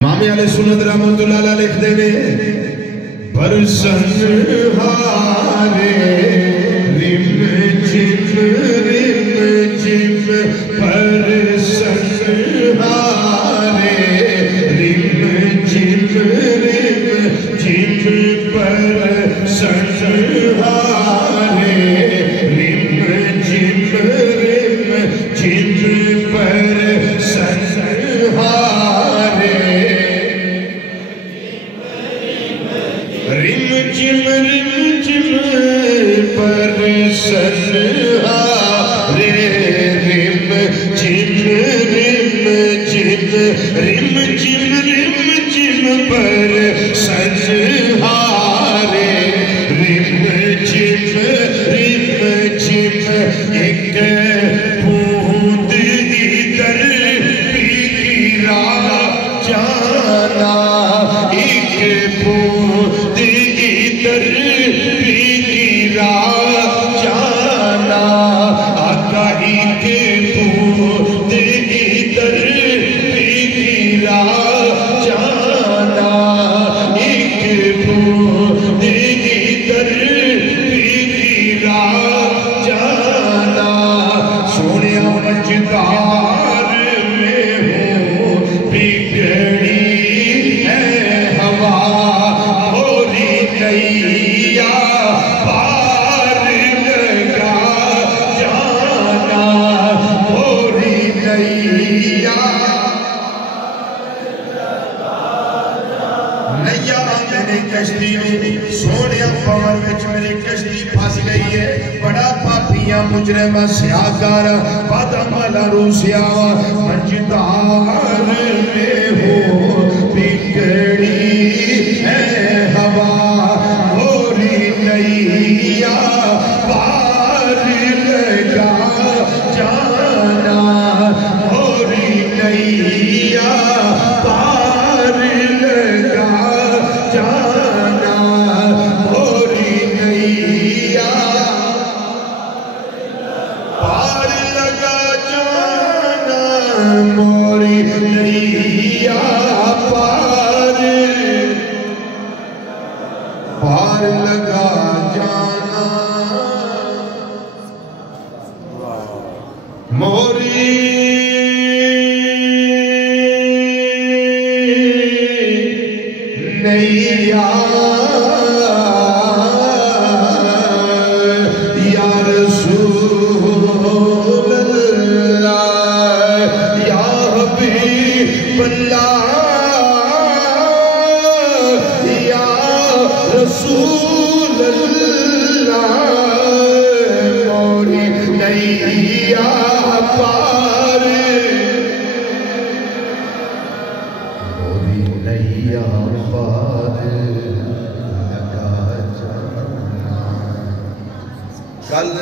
امام علیہ سنت رحمت اللہ علیہ لکھ دے برسن ہارے رم جم برسن ہارے رم جم برسن ہارے رم جم برسن ہارے رم جم برسن ہارے رم جم برسن ہارے رم جم ایک بوند ادھر بھی گرا جانا ایک بوند ادھر بھی گرا جانا آقا ایک بوند ادھر بھی گرا جانا ایک بوند ادھر بھی گرا جانا سونے مجدار میں ہوں بگڑی ہے ہوا موری نیا پار لگا جانا موری نیا میری کشتی سونے پاور وچ میری کشتی پھنس گئی ہے بڑا پاپیاں مجرم سیاکار بادم والا روسیا مجدار میں ہو بگڑی ہے ہوا موری نیا پار لگا جانا موری نیا پار لگا جانا موری نیا پار لگا جانا موری نیا پار لگا جانا موری نیا یا رسول اللہ یا حبیب اللہ یا رسول اللہ موری نیا پار موری نیا پار لگا جانا کل